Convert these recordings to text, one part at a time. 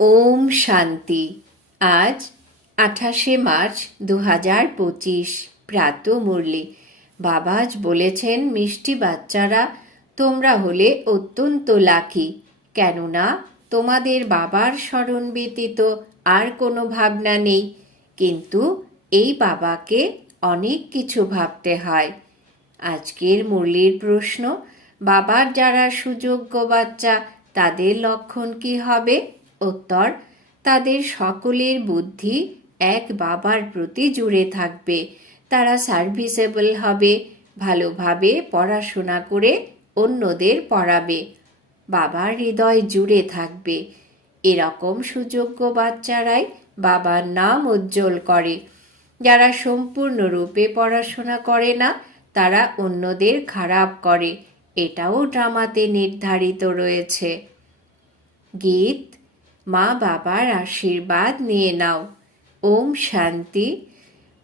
ওম শান্তি। আজ আঠাশে মার্চ দু হাজার পঁচিশ, প্রাত মুরলি। বাবাজ বলেছেন, মিষ্টি বাচ্চারা, তোমরা হলে অত্যন্ত লাকি। কেননা, তোমাদের বাবার স্মরণ ব্যতীত আর কোনো ভাবনা নেই। কিন্তু এই বাবাকে অনেক কিছু ভাবতে হয়। আজকের মুরলির প্রশ্ন, বাবার যারা সুযোগ্য বাচ্চা, তাদের লক্ষণ কি হবে? উত্তর, তাদের সকলের বুদ্ধি এক বাবার প্রতি জুড়ে থাকবে। তারা সার্ভিসেবল হবে, ভালোভাবে পড়াশোনা করে অন্যদের পড়াবে। বাবার হৃদয় জুড়ে থাকবে। এরকম সুযোগ্য বাচ্চারাই বাবার নাম উজ্জ্বল করে। যারা সম্পূর্ণরূপে পড়াশোনা করে না, তারা অন্যদের খারাপ করে। এটাও ড্রামাতে নির্ধারিত রয়েছে। গীত মা বাবার আশীর্বাদ নিয়ে নাও। ওম শান্তি।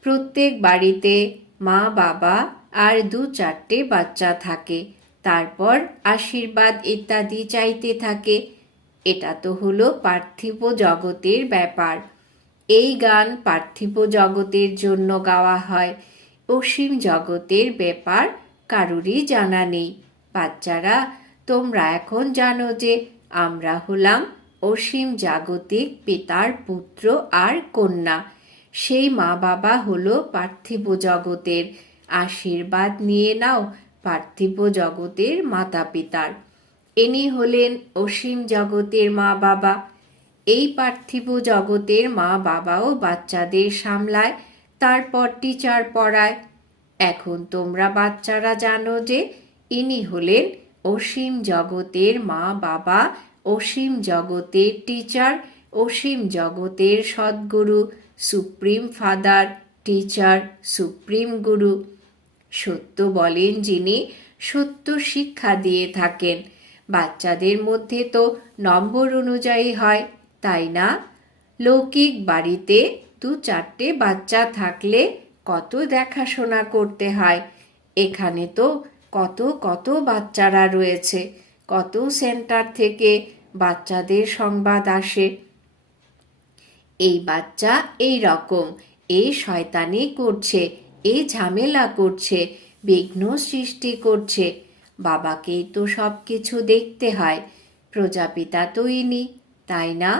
প্রত্যেক বাড়িতে মা, বাবা আর দু চারটে বাচ্চা থাকে। তারপর আশীর্বাদ ইত্যাদি চাইতে থাকে। এটা তো হলো পার্থিব জগতের ব্যাপার। এই গান পার্থিব জগতের জন্য গাওয়া হয়। অসীম জগতের ব্যাপার কারুরই জানা নেই। বাচ্চারা, তোমরা এখন জানো যে আমরা হলাম অসীম জাগতিক পিতার পুত্র আর কন্যা। সেই মা বাবা হলো পার্থিব জগতের আশীর্বাদ নিয়ে নাও, পার্থিব জগতের মাতা পিতার ইনি হলেন অসীম জগতের মা বাবা এই পার্থিব জগতের মা বাবাও বাচ্চাদের সামলায়, তারপর টিচার পড়ায়। এখন তোমরা বাচ্চারা জানো যে ইনি হলেন অসীম জগতের মা বাবা অসীম জগতের টিচার অসীম জগতের সদ্গুরু, সুপ্রিম ফাদার টিচার সুপ্রিম গুরু। সত্য বলেন যিনি, সত্য শিক্ষা দিয়ে থাকেন। বাচ্চাদের মধ্যে তো নম্বর অনুযায়ী হয়, তাই না? লৌকিক বাড়িতে দু চারটে বাচ্চা থাকলে কত দেখাশোনা করতে হয়। এখানে তো কত কত বাচ্চারা রয়েছে, কত সেন্টার থেকে বাচ্চাদের সংবাদ আসে। এই বাচ্চা এই রকম এই শয়তানি করছে এই ঝামেলা করছে, বিঘ্ন সৃষ্টি করছে। বাবাকেই তো সব কিছু দেখতে হয়, প্রজাপিতা তো ইনি, তাই না?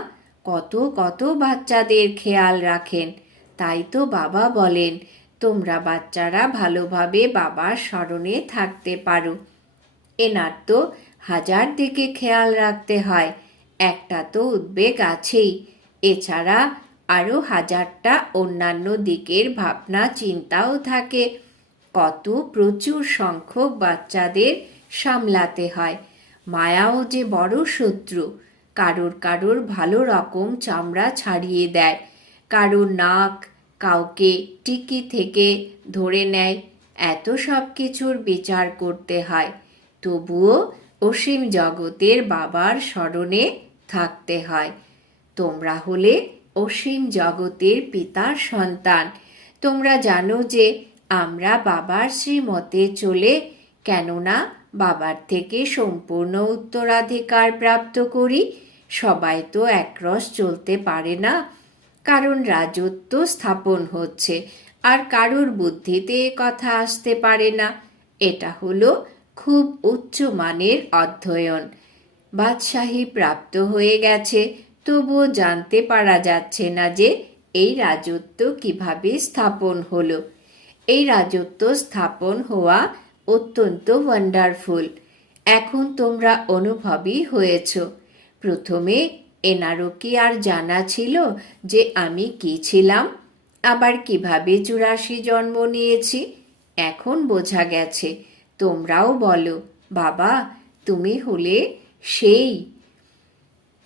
কত কত বাচ্চাদের খেয়াল রাখেন, তাই তো বাবা বলেন, তোমরা বাচ্চারা ভালোভাবে বাবার স্মরণে থাকতে পারো। এনার তো হাজার দিকে খেয়াল রাখতে হয়। একটা তো উদ্বেগ আছেই। এছাড়া আরও হাজারটা অন্যান্য দিকের ভাবনা চিন্তাও থাকে। কত প্রচুর সংখ্যক বাচ্চাদের সামলাতে হয়। মায়াও যে বড় শত্রু, কারোর কারোর ভালো রকম চামড়া ছাড়িয়ে দেয়। কারোর নাক কাউকে টিকি থেকে ধরে নেয়। এত সব কিছুর বিচার করতে হয়। তবুও অসীম জগতের বাবার স্মরণে থাকতে হয়। তোমরা হলে অসীম জগতের পিতার সন্তান। তোমরা জানো যে আমরা বাবার শ্রীমতে চলে, কেননা বাবার থেকে সম্পূর্ণ উত্তরাধিকার প্রাপ্ত করি। সবাই তো একরস চলতে পারে না। কারণ রাজত্ব স্থাপন হচ্ছে, আর কারোর বুদ্ধিতে কথা আসতে পারে না। এটা হলো খুব উচ্চ মানের অধ্যয়ন। বাদশাহী প্রাপ্ত হয়ে গেছে, তবুও জানতে পারা যাচ্ছে না যে এই রাজত্ব কীভাবে স্থাপন হলো। এই রাজত্ব স্থাপন হওয়া অত্যন্ত ওয়ান্ডারফুল এখন তোমরা অনুভবী হয়েছ। প্রথমে এনারও কি আর জানা ছিল যে আমি কি ছিলাম, আবার কীভাবে চুরাশি জন্ম নিয়েছি, এখন বোঝা গেছে। তোমরাও বলো, বাবা, তুমি হলে সেই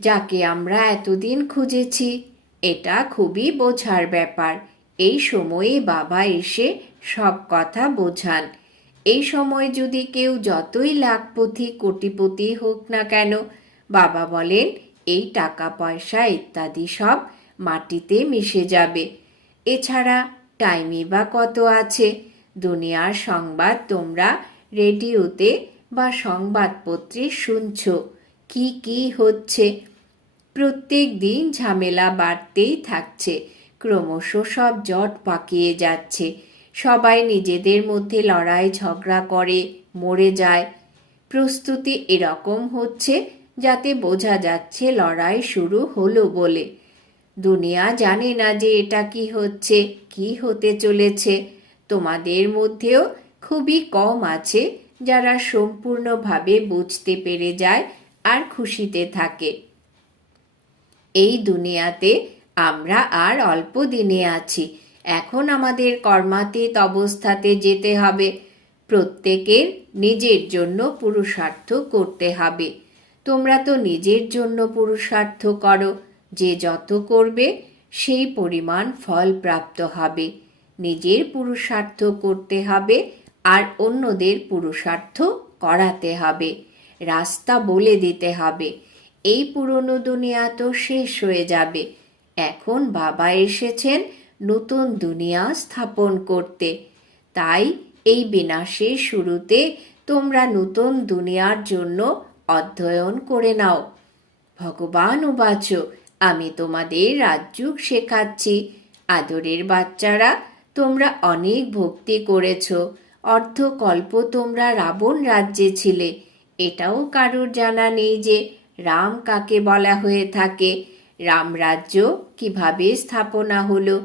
যাকে আমরা এতদিন খুঁজেছি। এটা খুবই বোঝার ব্যাপার। এই সময়ে বাবা এসে সব কথা বোঝান। এই সময় যদি কেউ যতই লাখপতি, কোটিপতি হোক না কেন, বাবা বলেন, এই টাকা, পয়সা ইত্যাদি সব মাটিতে মিশে যাবে। এছাড়া টাইমই বা কত আছে? দুনিয়ার সংবাদ তোমরা রেডিওতে বা সংবাদপত্রে শুনছ। কি কি হচ্ছে? প্রত্যেক দিন ঝামেলা বাড়তেই থাকছে। ক্রমশ সব জট পাকিয়ে যাচ্ছে। সবাই নিজেদের মধ্যে লড়াই ঝগড়া করে, মরে যায়। প্রস্তুতি এরকম হচ্ছে যাতে বোঝা যাচ্ছে লড়াই শুরু হলো বলে। দুনিয়া জানে না যে এটা কি হচ্ছে, কি হতে চলেছে। তোমাদের মধ্যেও খুবই কম আছে যারা সম্পূর্ণভাবে বুঝতে পেরে যায় আর খুশিতে থাকে। এই দুনিয়াতে আমরা আর অল্প দিনে আছি। এখন আমাদের কর্মাতীত অবস্থাতে যেতে হবে। প্রত্যেকের নিজের জন্য পুরুষার্থ করতে হবে। তোমরা তো নিজের জন্য পুরুষার্থ করো। যে যত করবে, সেই পরিমাণ ফল প্রাপ্ত হবে। নিজের পুরুষার্থ করতে হবে আর অন্যদের পুরুষার্থ করাতে হবে, রাস্তা বলে দিতে হবে। এই পুরনো দুনিয়া তো শেষ হয়ে যাবে। এখন বাবা এসেছেন নতুন দুনিয়া স্থাপন করতে। তাই এই বিনাশের শুরুতে তোমরা নতুন দুনিয়ার জন্য অধ্যয়ন করে নাও। ভগবান উবাচ আমি তোমাদের রাজযোগ শেখাচ্ছি। আদরের বাচ্চারা, তোমরা অনেক ভক্তি করেছ। অর্ধকল্প তোমরা রাবণ রাজ্যে ছিলে। এটাও কারোর জানা নেই যে রাম কাকে বলা হয়ে থাকে রামরাজ্য কীভাবে স্থাপনা হলো।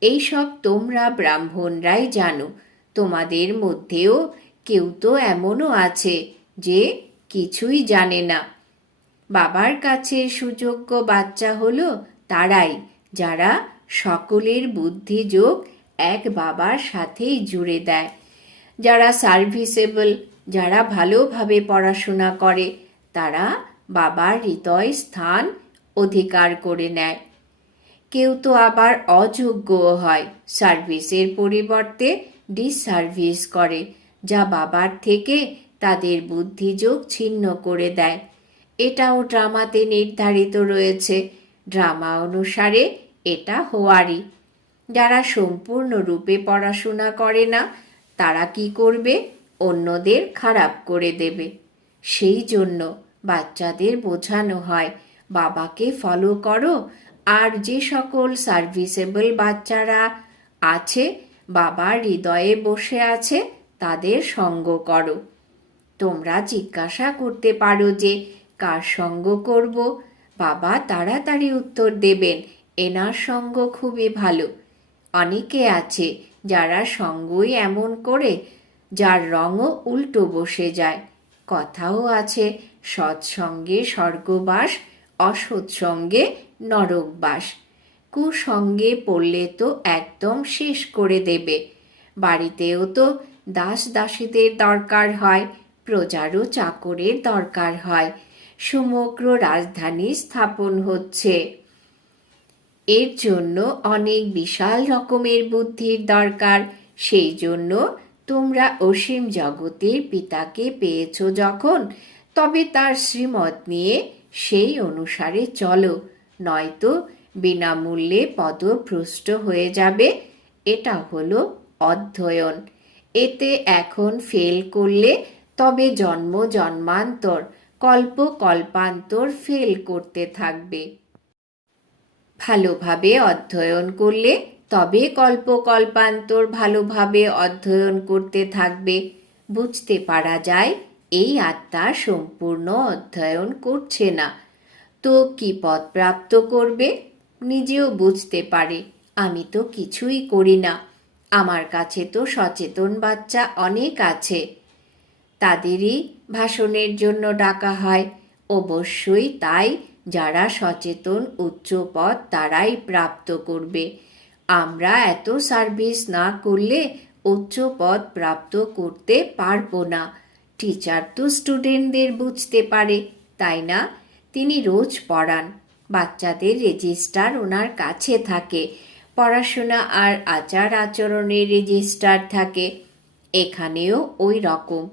এইসব তোমরা ব্রাহ্মণরাই জানো। তোমাদের মধ্যেও কেউ তো এমনও আছে যে কিছুই জানে না। বাবার কাছে সুযোগ্য বাচ্চা হলো তারাই, যারা সকলের বুদ্ধিযোগ এক বাবার সাথেই জুড়ে দেয়। যারা সার্ভিসেবল যারা ভালোভাবে পড়াশোনা করে, তারা বাবার হৃদয় স্থান অধিকার করে নেয়। কেউ তো আবার অযোগ্যও হয় সার্ভিসের পরিবর্তে ডিসার্ভিস করে, যা বাবার থেকে তাদের বুদ্ধিযোগ ছিন্ন করে দেয়। এটাও ড্রামাতে নির্ধারিত রয়েছে। ড্রামা অনুসারে এটা হওয়ারই। যারা সম্পূর্ণরূপে পড়াশোনা করে না তারা কি করবে? অন্যদের খারাপ করে দেবে। সেই জন্য বাচ্চাদের বোঝানো হয়, বাবাকে ফলো করো। আর যে সকল সার্ভিসেবল বাচ্চারা আছে বাবার হৃদয়ে বসে আছে, তাদের সঙ্গ করো। তোমরা জিজ্ঞাসা করতে পারো যে, কার সঙ্গ করব? বাবা তাড়াতাড়ি উত্তর দেবেন, এনার সঙ্গ খুবই ভালো। অনেকে আছে যারা সঙ্গই এমন করে, যার রঙও উল্টো বসে যায়। কথাও আছে সৎসঙ্গে স্বর্গবাস অসৎসঙ্গে নরকবাস। কুসঙ্গে পড়লে তো একদম শেষ করে দেবে। বাড়িতেও তো দাস দাসীদের দরকার হয়, প্রজারও চাকরের দরকার হয়। সমগ্র রাজধানী স্থাপন হচ্ছে। এর জন্য অনেক বিশাল রকমের বুদ্ধির দরকার। সেই জন্য তোমরা অসীম জগতের পিতাকে পেয়েছ যখন, তবে তার শ্রীমত নিয়ে সেই অনুসারে চলো, নয়তো বিনামূল্যে পদভ্রষ্ট হয়ে যাবে। এটা হলো অধ্যয়ন। এতে এখন ফেল করলে তবে জন্ম জন্মান্তর কল্প কল্পান্তর ফেল করতে থাকবে। ভালোভাবে অধ্যয়ন করলে তবে কল্প কল্পান্তর ভালোভাবে অধ্যয়ন করতে থাকবে। বুঝতে পারা যায়, এই আত্মা সম্পূর্ণ অধ্যয়ন করছে না। তো কি পদ প্রাপ্ত করবে? নিজেও বুঝতে পারে, আমি তো কিছুই করি না। আমার কাছে তো সচেতন বাচ্চা অনেক আছে। তাদেরই ভাষণের জন্য ডাকা হয়। অবশ্যই তাই যারা সচেতন উচ্চ পদ তারাই প্রাপ্ত করবে। আমরা এত সার্ভিস না করলে উচ্চ পদ প্রাপ্ত করতে পারব না। টিচার তো স্টুডেন্টদের বুঝতে পারে, তাই না? তিনি রোজ পড়ান। বাচ্চাদের রেজিস্টার ওনার কাছে থাকে। পড়াশোনা আর আচার আচরণের রেজিস্টার থাকে। এখানেও ওই রকম।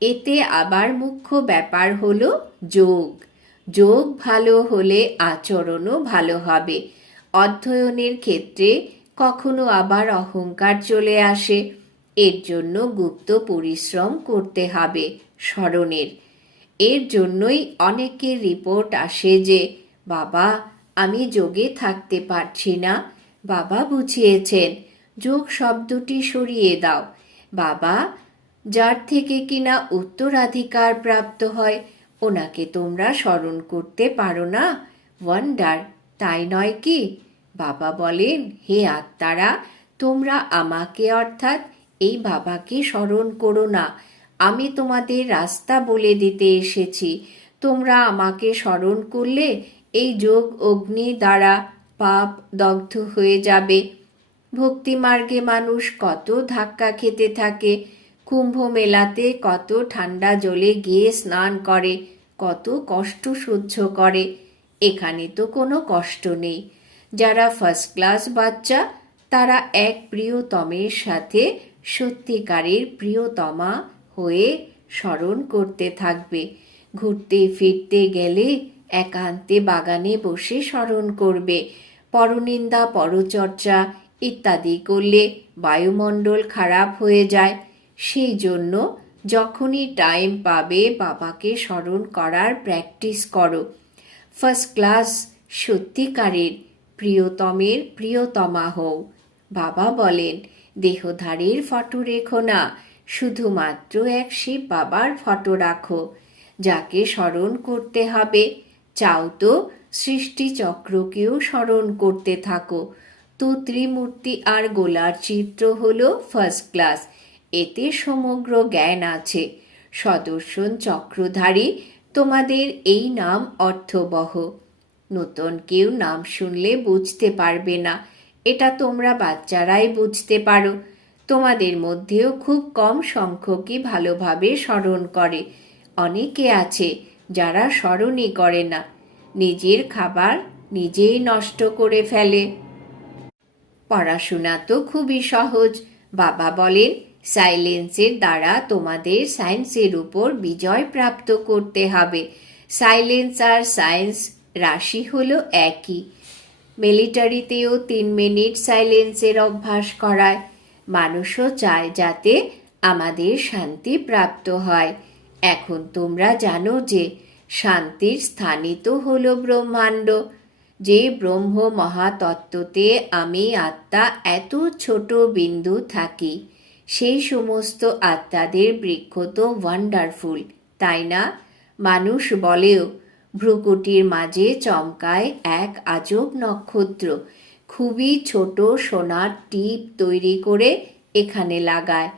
এতে আবার মুখ্য ব্যাপার হলো যোগ। যোগ ভালো হলে আচরণও ভালো হবে। অধ্যয়নের ক্ষেত্রে কখনো আবার অহংকার চলে আসে। এর জন্য গুপ্ত পরিশ্রম করতে হবে স্মরণের। এর জন্যই অনেকের রিপোর্ট আসে যে, বাবা, আমি যোগে থাকতে পারছি না। বাবা বুঝিয়েছেন, যোগ শব্দটি সরিয়ে দাও। বাবা, যার থেকে কিনা উত্তরাধিকার প্রাপ্ত হয় ওনাকে তোমরা স্মরণ করতে পারো না। ওয়ান্ডার তাই নয় কি? বাবা বলেন, হে আত্মারা, তোমরা আমাকে অর্থাৎ এই বাবাকে স্মরণ করো না। আমি তোমাদের রাস্তা বলে দিতে এসেছি। তোমরা আমাকে স্মরণ করলে এই যোগ অগ্নি দ্বারা পাপ দগ্ধ হয়ে যাবে। ভক্তিমার্গে মানুষ কত ধাক্কা খেতে থাকে। কুম্ভ মেলাতে কত ঠান্ডা জলে গিয়ে স্নান করে, কত কষ্ট সহ্য করে। এখানে তো কোনো কষ্ট নেই। যারা ফার্স্ট ক্লাস বাচ্চা, তারা এক প্রিয়তমের সাথে সত্যিকারের প্রিয়তমা হয়ে স্মরণ করতে থাকবে। ঘুরতে ফিরতে গেলে একান্তে বাগানে বসে স্মরণ করবে। পরনিন্দা, পরচর্চা ইত্যাদি করলে বায়ুমণ্ডল খারাপ হয়ে যায়। সেই জন্য যখনই টাইম পাবে বাবাকে স্মরণ করার প্র্যাকটিস করো। ফার্স্ট ক্লাস সত্যিকারের প্রিয়তমের প্রিয়তমা হও। বাবা বলেন, দেহধারীর ফটো রেখো না, শুধুমাত্র এক শিব বাবার ফটো রাখো। যাকে স্মরণ করতে হবে, চাও তো সৃষ্টিচক্রকেও স্মরণ করতে থাকো। তো ত্রিমূর্তি আর গোলার চিত্র হলো ফার্স্ট ক্লাস এতে সমগ্র জ্ঞান আছে। সদর্শন চক্রধারী, তোমাদের এই নাম অর্থবহ। নতুন কেউ নাম শুনলে বুঝতে পারবে না। এটা তোমরা বাচ্চারাই বুঝতে পারো। তোমাদের মধ্যেও খুব কম সংখ্যকই ভালোভাবে স্মরণ করে। অনেকে আছে যারা স্মরণই করে না। নিজের খাবার নিজেই নষ্ট করে ফেলে। পড়াশোনা তো খুবই সহজ। বাবা বলেন সাইলেন্সের দ্বারা তোমাদের সায়েন্সের উপর বিজয় প্রাপ্ত করতে হবে। সাইলেন্স আর সায়েন্স রাশি হলো একই। মিলিটারিতেও তিন মিনিট সাইলেন্সের অভ্যাস করায়। মানুষও চায় যাতে আমাদের শান্তি প্রাপ্ত হয়। এখন তোমরা জানো যে শান্তির স্থানই তো হলো ব্রহ্মাণ্ড। যে ব্রহ্ম মহাতত্ত্বতে আমি আত্মা এত ছোট বিন্দু থাকি সেই সমস্ত আত্মাদের বৃক্ষ তো ওয়ান্ডারফুল তাই না? মানুষ বলেও, ভ্রুকুটির মাঝে চমকায় এক আজব নক্ষত্র। খুবই ছোট সোনার টিপ তৈরি করে এখানে লাগায়।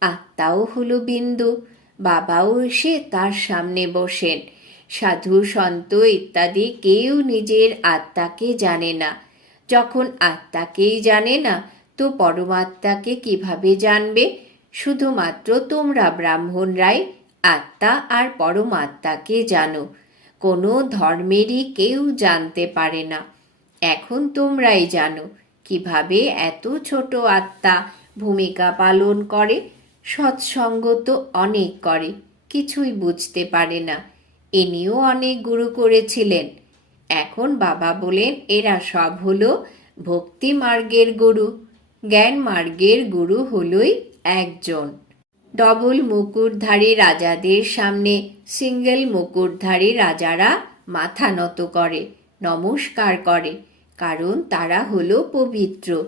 আত্মাও হলো বিন্দু, বাবাও এসে তার সামনে বসেন। সাধু, সন্ত ইত্যাদি কেউ নিজের আত্মাকে জানে না। যখন আত্মাকেই জানে না পরমাত্মাকে কীভাবে জানবে? শুধুমাত্র তোমরা ব্রাহ্মণরাই আত্মা আর পরমাত্মাকে জানো। কোনো ধর্মেরই কেউ জানতে পারে না। এখন তোমরাই জানো কীভাবে এত ছোট আত্মা ভূমিকা পালন করে সৎসঙ্গ তো অনেক করে, কিছুই বুঝতে পারে না। ইনিও অনেক গুরু করেছিলেন। এখন বাবা বলেন, এরা সব হলো ভক্তি মার্গের গুরু। জ্ঞান মার্গের গুরু হলই একজন। ডবল মুকুটধারী রাজাদের সামনে সিঙ্গেল মুকুটধারী রাজারা মাথা নত করে, নমস্কার করে, কারণ তারা হলো পবিত্র।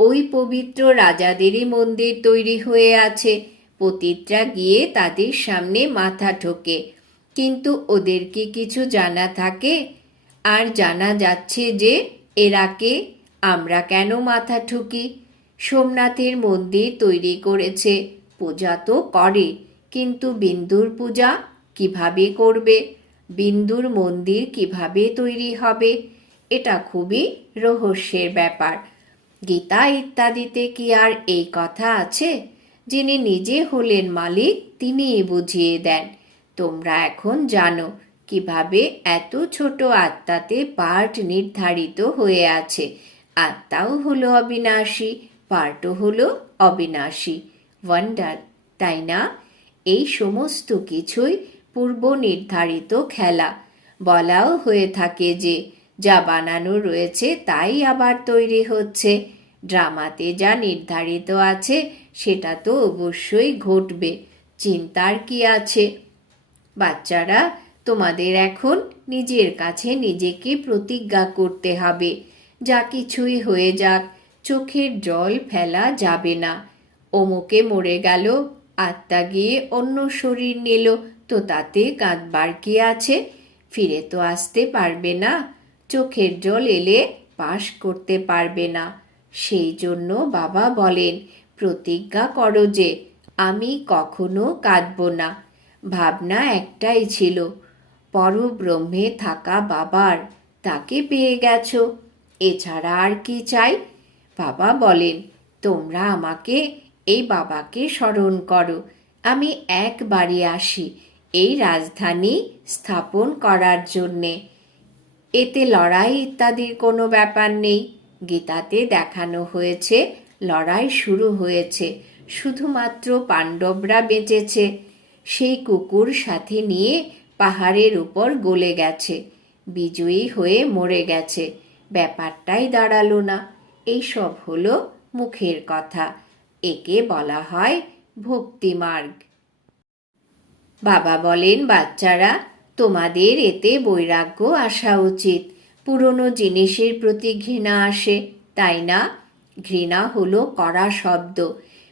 ওই পবিত্র রাজাদেরই মন্দির তৈরি হয়ে আছে। পতিতরা গিয়ে তাদের সামনে মাথা ঠোকে। কিন্তু ওদের কি কিছু জানা থাকে? আর জানা যাচ্ছে যে এরাকে আমরা কেন মাথা ঠুকি? সোমনাথের মন্দির তৈরি করেছে। পূজা তো করে, কিন্তু বিন্দুর পূজা কীভাবে করবে? বিন্দুর মন্দির কীভাবে তৈরি হবে? এটা খুবই রহস্যের ব্যাপার। গীতা ইত্যাদিতে কি আর এই কথা আছে? যিনি নিজে হলেন মালিক, তিনিই বুঝিয়ে দেন। তোমরা এখন জানো কীভাবে এত ছোট আত্মাতে পার্ট নির্ধারিত হয়ে আছে। আত্মাও হলো অবিনাশী। পার্টও হলো অবিনাশী। ওয়ান্ডার তাই না? এই সমস্ত কিছুই পূর্ব নির্ধারিত খেলা। বলাও হয়ে থাকে যে, যা বানানো রয়েছে তাই আবার তৈরি হচ্ছে। ড্রামাতে যা নির্ধারিত আছে, সেটা তো অবশ্যই ঘটবে। চিন্তার কি আছে? বাচ্চারা, তোমাদের এখন নিজের কাছে নিজেকে প্রতিজ্ঞা করতে হবে। যা কিছুই হয়ে যাক চোখের জল ফেলা যাবে না। অমুকে মরে গেল, আত্মা গিয়ে অন্য শরীর নিল, তো তাতে কাঁদবার কি আছে? ফিরে তো আসতে পারবে না, চোখের জল এলে পাশ করতে পারবে না। সেই জন্য বাবা বলেন, প্রতিজ্ঞা করো যে, আমি কখনো কাঁদব না। ভাবনা একটাই ছিল, পরব্রহ্মে থাকা বাবার, তাকে পেয়ে গেছো। এছাড়া আর কি চাই? বাবা বলেন, তোমরা আমাকে, এই বাবাকে স্মরণ করো। আমি একবারই আসি এই রাজধানী স্থাপন করার জন্যে। এতে লড়াই ইত্যাদির কোনো ব্যাপার নেই। গীতাতে দেখানো হয়েছে, লড়াই শুরু হয়েছে। শুধুমাত্র পাণ্ডবরা বেঁচেছে। সেই কুকুর সাথে নিয়ে পাহাড়ের উপর গলে গেছে। বিজয়ী হয়ে মরে গেছে। ব্যাপারটাই দাঁড়াল না। এইসব হলো মুখের কথা। একে বলা হয় ভক্তিমার্গ বাবা বলেন, বাচ্চারা, তোমাদের এতে বৈরাগ্য আসা উচিত। পুরনো জিনিসের প্রতি ঘৃণা আসে, তাই না? ঘৃণা হলো কড়া শব্দ।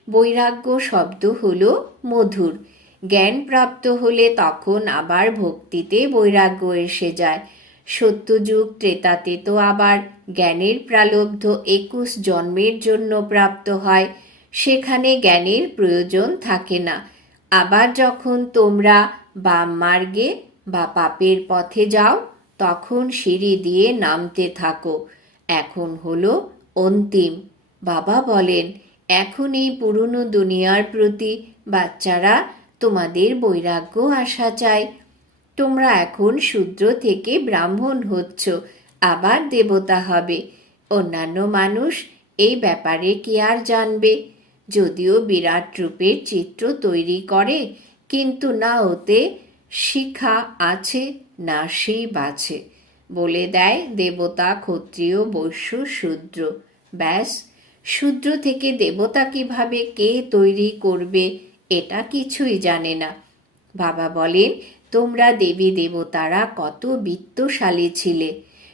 বৈরাগ্য শব্দ হলো মধুর। জ্ঞান প্রাপ্ত হলে তখন আবার ভক্তিতে বৈরাগ্য এসে যায়। সত্যযুগ ত্রেতাতে তো আবার জ্ঞানের প্রালব্ধ একুশ জন্মের জন্য প্রাপ্ত হয়, সেখানে জ্ঞানের প্রয়োজন থাকে না। আবার যখন তোমরা বাম মার্গে বা পাপের পথে যাও, তখন সিঁড়ি দিয়ে নামতে থাকো। এখন হলো অন্তিম। বাবা বলেন, এখন এই পুরনো দুনিয়ার প্রতি বাচ্চারা তোমাদের বৈরাগ্য আসা চাই তোমরা এখন শূদ্র থেকে ব্রাহ্মণ হচ্ছ, আবার দেবতা হবে। অন্যান্য মানুষ এই ব্যাপারে কি আর জানবে? যদিও বিরাট রূপের চিত্র তৈরি করে, কিন্তু না ওতে শিখা আছে, না শিব আছে, বলে দেয় দেবতা ক্ষত্রিয় বৈশ্য শূদ্র। ব্যাস, শূদ্র থেকে দেবতা কীভাবে কে তৈরি করবে, এটা কিছুই জানে না। বাবা বলেন তোমরা দেবী দেবতারা কত বিত্তশালী ছিলে।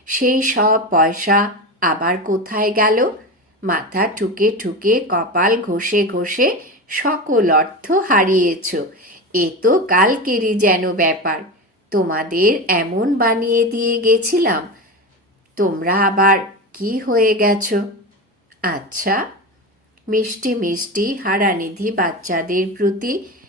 সেই সব পয়সা আবার কোথায় গেল? মাথা ঠুকে ঠুকে, কপাল ঘষে ঘষে সকল অর্থ হারিয়েছ। এ তো কালকেরই যেন ব্যাপার। তোমাদের এমন বানিয়ে দিয়ে গেছিলাম। তোমরা আবার কি হয়ে গেছ? আচ্ছা মিষ্টি মিষ্টি হারানিধি বাচ্চাদের প্রতি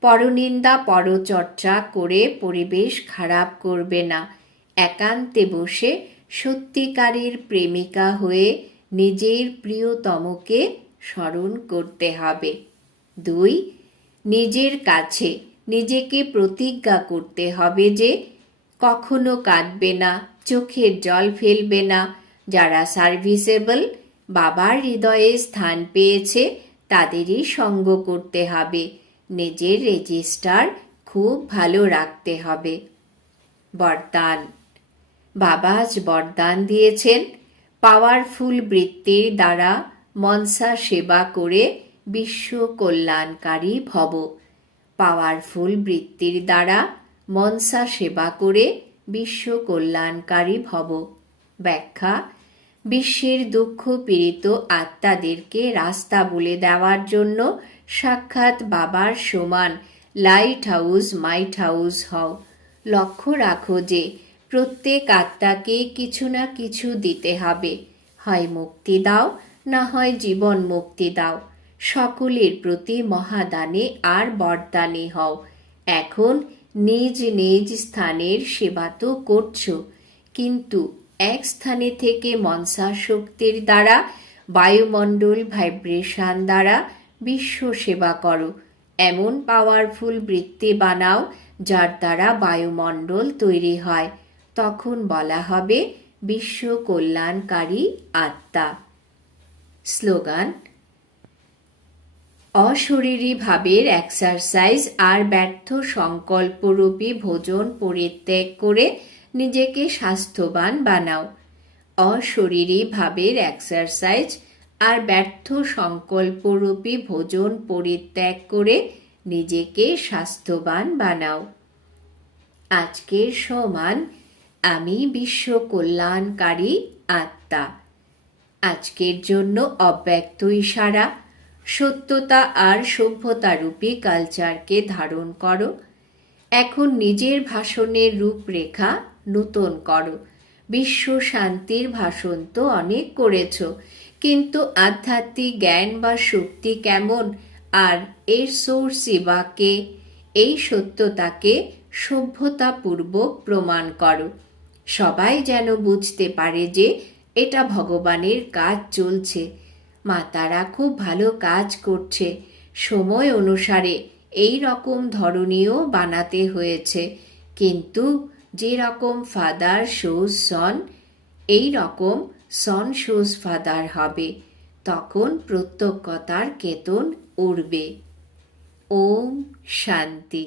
পরনিন্দা পরচর্চা করে পরিবেশ খারাপ করবে না। একান্তে বসে সত্যিকারের প্রেমিকা হয়ে নিজের প্রিয়তমকে স্মরণ করতে হবে। দুই, নিজের কাছে নিজেকে প্রতিজ্ঞা করতে হবে যে কখনো কাঁদবে না, চোখের জল ফেলবে না। যারা সার্ভিসেবল বাবার হৃদয়ে স্থান পেয়েছে, তাদেরই সঙ্গ করতে হবে। নিজের রেজিস্টার খুব ভালো রাখতে হবে। বরদান। বাবা আজ বরদান দিয়েছেন। পাওয়ারফুল বৃত্তির দ্বারা মনসা সেবা করে বিশ্ব কল্যাণকারী ভব। পাওয়ারফুল বৃত্তির দ্বারা মনসা সেবা করে বিশ্ব কল্যাণকারী ভব। ব্যাখ্যা, বিশ্বের দুঃখ পীড়িত আত্মাদেরকে রাস্তা বলে দেওয়ার জন্য সাক্ষাৎ বাবার সমান। লাইট হাউস মাইট হাউস হও। লক্ষ্য রাখো যে, প্রত্যেক আত্মাকে কিছু না কিছু দিতে হবে। হয় মুক্তি দাও, না হয় জীবন মুক্তি দাও। সকলের প্রতি মহাদানে আর বরদানে হও। এখন নিজ নিজ স্থানের সেবা তো করছ। কিন্তু এক স্থানে থেকে মনসা শক্তির দ্বারা, বায়ুমণ্ডল ভাইব্রেশন দ্বারা বিশ্ব সেবা করো। এমন পাওয়ারফুল বৃত্তি বানাও যার দ্বারা বায়ুমণ্ডল তৈরি হয়। তখন বলা হবে, বিশ্ব কল্যাণকারী আত্মা। স্লোগান অশরীরী ভাবের এক্সারসাইজ আর ব্যর্থ সংকল্পরূপী ভোজন পরিত্যাগ করে নিজেকে স্বাস্থ্যবান বানাও। অশরীরী ভাবের এক্সারসাইজ আর ব্যর্থ সংকল্পরূপী ভোজন পরিত্যাগ করে নিজেকে স্বাস্থ্যবান বানাও। আজকের সমান, আমি বিশ্ব কল্যাণকারী আত্মা। আজকের জন্য অব্যক্ত ইশারা, সত্যতা আর সভ্যতারূপী কালচারকে ধারণ করো। এখন নিজের ভাষণের রূপরেখা নূতন করো। বিশ্ব শান্তির ভাষণ তো অনেক করেছ কিন্তু আধ্যাত্মিক জ্ঞান বা শক্তি কেমন? আর এর সোর্সই বা কে? এই সত্যতাকে সভ্যতাপূর্বক প্রমাণ করো। সবাই যেন বুঝতে পারে যে এটা ভগবানের কাজ চলছে। মাতারা খুব ভালো কাজ করছে। সময় অনুসারে এই রকম ধরনীয় বানাতে হয়েছে। কিন্তু যে রকম ফাদার শোজ সন এই রকম সন সোজ ফাদার হবে তখন প্রত্যক্ষতার কেতন উড়বে। ওম শান্তি।